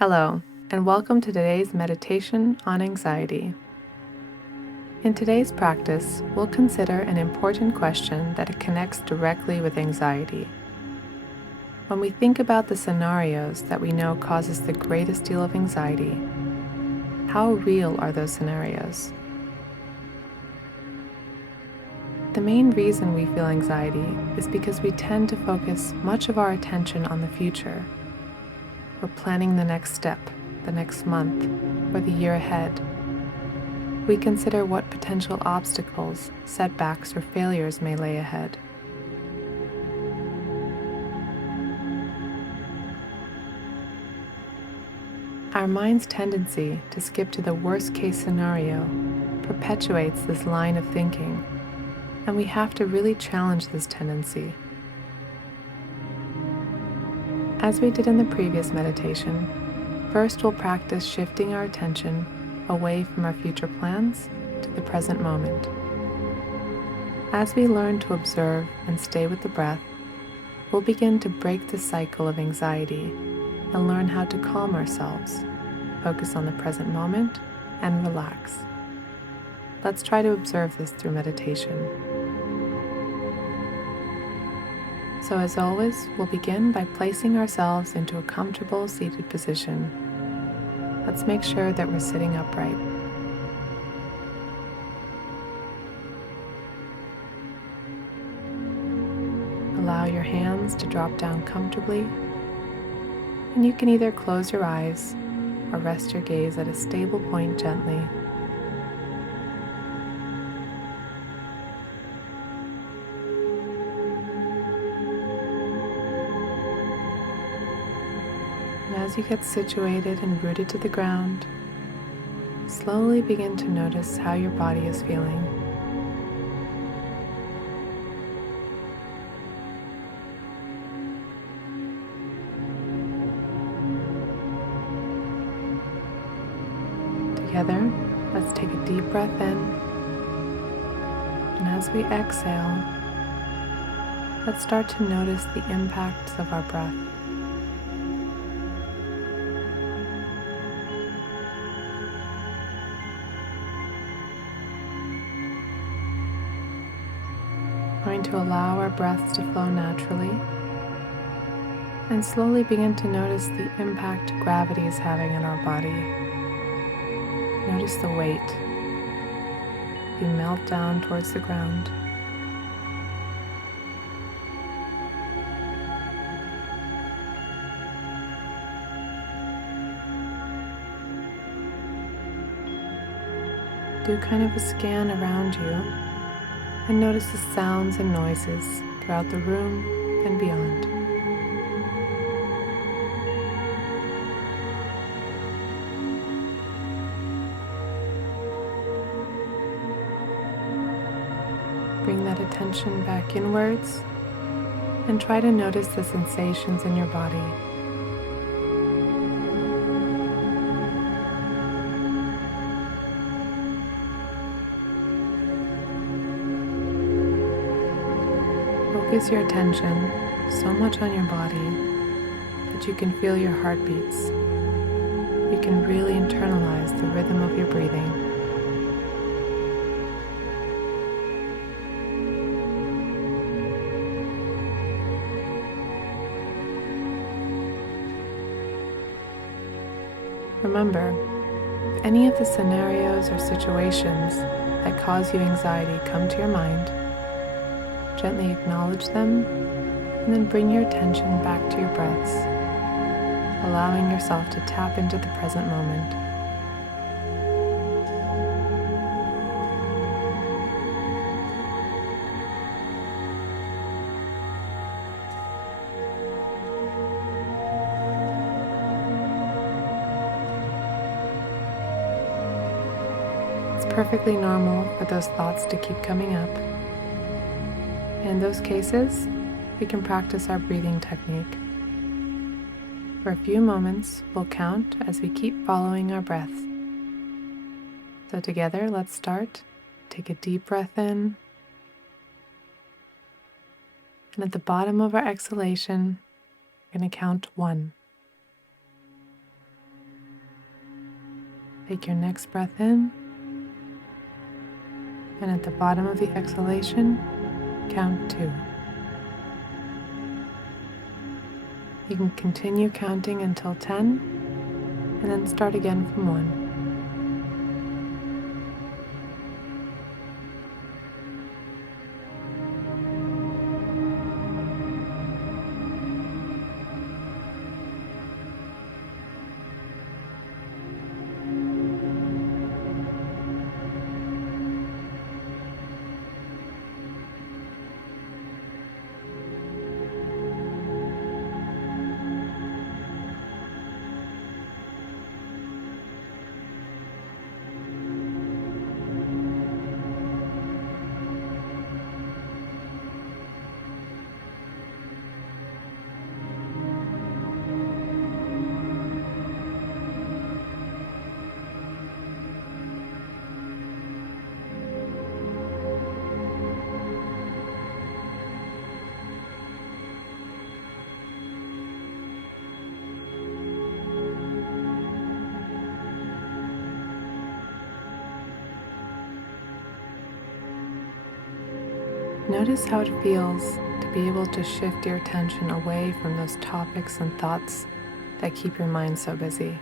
Hello, and welcome to today's meditation on anxiety. In today's practice, we'll consider an important question that connects directly with anxiety. When we think about the scenarios that we know cause us the greatest deal of anxiety, how real are those scenarios? The main reason we feel anxiety is because we tend to focus much of our attention on the future. We're planning the next step, the next month, or the year ahead. We consider what potential obstacles, setbacks, or failures may lay ahead. Our mind's tendency to skip to the worst-case scenario perpetuates this line of thinking, and we have to really challenge this tendency. As we did in the previous meditation, first we'll practice shifting our attention away from our future plans to the present moment. As we learn to observe and stay with the breath, we'll begin to break the cycle of anxiety and learn how to calm ourselves, focus on the present moment, and relax. Let's try to observe this through meditation. So as always, we'll begin by placing ourselves into a comfortable seated position. Let's make sure that we're sitting upright. Allow your hands to drop down comfortably, and you can either close your eyes or rest your gaze at a stable point gently. And as you get situated and rooted to the ground, slowly begin to notice how your body is feeling. Together, let's take a deep breath in, and as we exhale, let's start to notice the impacts of our breath. We're going to allow our breaths to flow naturally and slowly begin to notice the impact gravity is having on our body. Notice the weight. You melt down towards the ground. Do kind of a scan around you and notice the sounds and noises throughout the room and beyond. Bring that attention back inwards and try to notice the sensations in your body. Focus your attention so much on your body that you can feel your heartbeats. You can really internalize the rhythm of your breathing. Remember, if any of the scenarios or situations that cause you anxiety come to your mind, gently acknowledge them and then bring your attention back to your breaths, allowing yourself to tap into the present moment. It's perfectly normal for those thoughts to keep coming up. In those cases, we can practice our breathing technique. For a few moments, we'll count as we keep following our breath. So together, let's start. Take a deep breath in. And at the bottom of our exhalation, we're going to count 1. Take your next breath in, and at the bottom of the exhalation, count 2. You can continue counting until 10, and then start again from 1. Notice how it feels to be able to shift your attention away from those topics and thoughts that keep your mind so busy.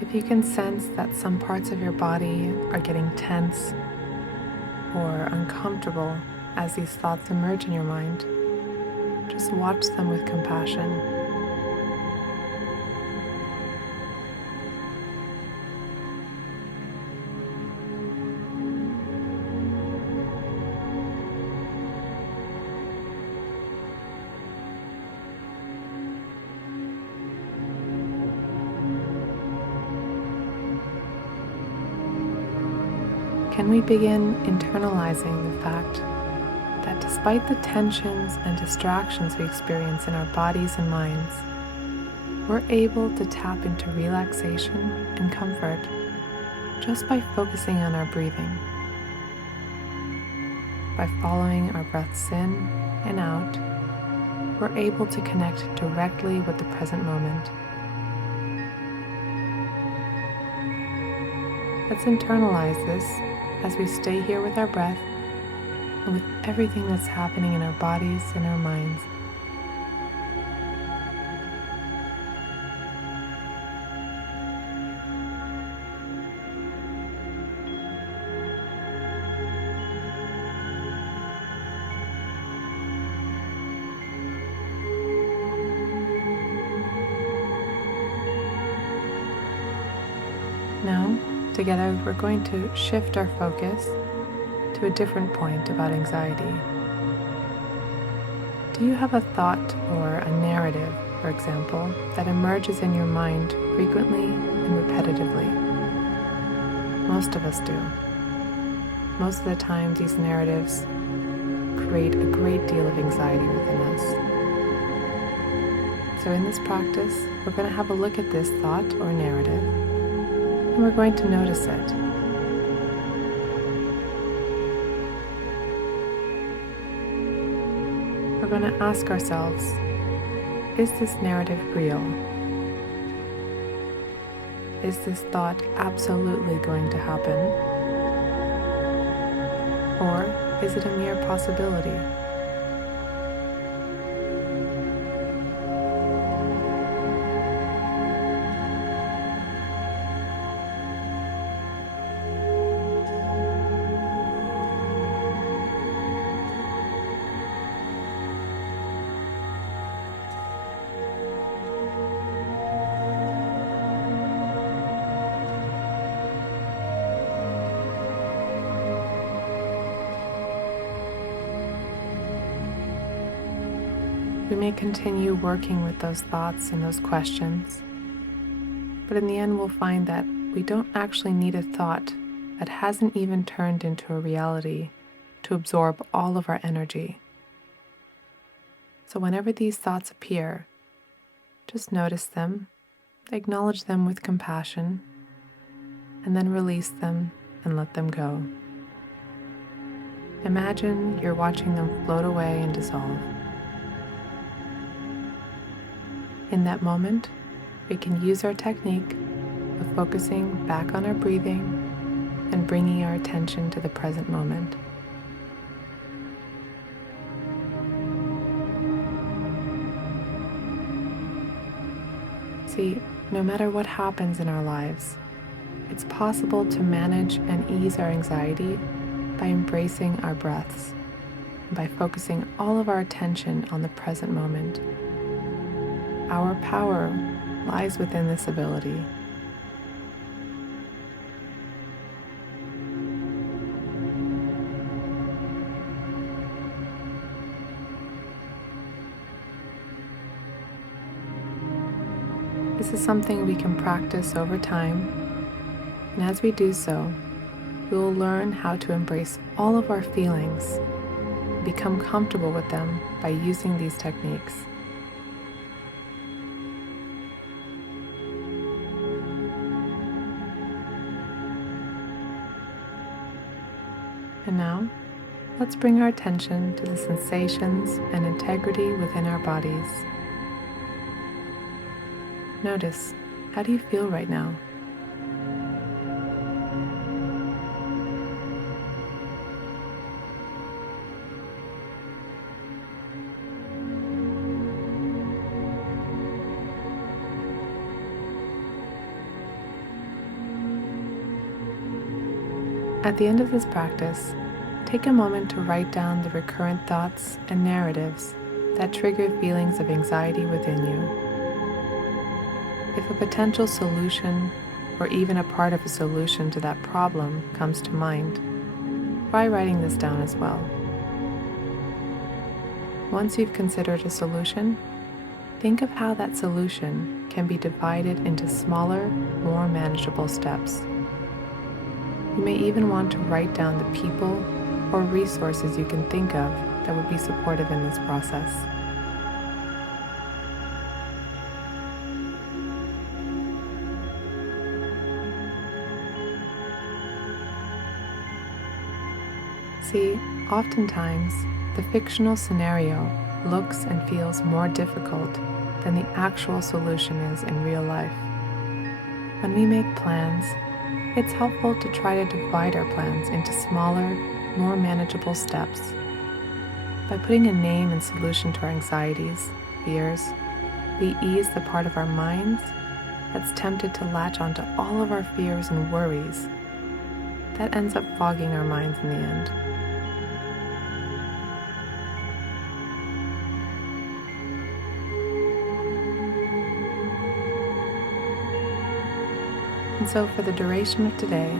If you can sense that some parts of your body are getting tense or uncomfortable as these thoughts emerge in your mind, just watch them with compassion. Can we begin internalizing the fact that despite the tensions and distractions we experience in our bodies and minds, we're able to tap into relaxation and comfort just by focusing on our breathing, by following our breaths in and out. We're able to connect directly with the present moment. Let's internalize this as we stay here with our breath and with everything that's happening in our bodies and our minds. Now, together, we're going to shift our focus to a different point about anxiety. Do you have a thought or a narrative, for example, that emerges in your mind frequently and repetitively? Most of us do. Most of the time, these narratives create a great deal of anxiety within us. So in this practice, we're going to have a look at this thought or narrative, and we're going to notice it. We're going to ask ourselves, is this narrative real? Is this thought absolutely going to happen? Or is it a mere possibility? We may continue working with those thoughts and those questions, but in the end we'll find that we don't actually need a thought that hasn't even turned into a reality to absorb all of our energy. So whenever these thoughts appear, just notice them, acknowledge them with compassion, and then release them and let them go. Imagine you're watching them float away and dissolve. In that moment, we can use our technique of focusing back on our breathing and bringing our attention to the present moment. See, no matter what happens in our lives, it's possible to manage and ease our anxiety by embracing our breaths, and by focusing all of our attention on the present moment. Our power lies within this ability. This is something we can practice over time, and as we do so, we will learn how to embrace all of our feelings and become comfortable with them by using these techniques. And now, let's bring our attention to the sensations and integrity within our bodies. Notice, how do you feel right now? At the end of this practice, take a moment to write down the recurrent thoughts and narratives that trigger feelings of anxiety within you. If a potential solution or even a part of a solution to that problem comes to mind, try writing this down as well. Once you've considered a solution, think of how that solution can be divided into smaller, more manageable steps. You may even want to write down the people or resources you can think of that would be supportive in this process. See, oftentimes, the fictional scenario looks and feels more difficult than the actual solution is in real life. When we make plans, it's helpful to try to divide our plans into smaller, more manageable steps. By putting a name and solution to our anxieties, fears, we ease the part of our minds that's tempted to latch onto all of our fears and worries. That ends up fogging our minds in the end. And so for the duration of today,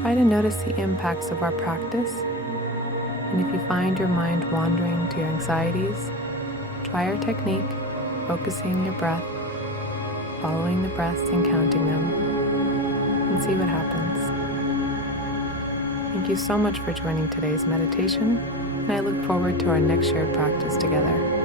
try to notice the impacts of our practice. And if you find your mind wandering to your anxieties, try our technique, focusing your breath, following the breaths and counting them, and see what happens. Thank you so much for joining today's meditation, and I look forward to our next shared practice together.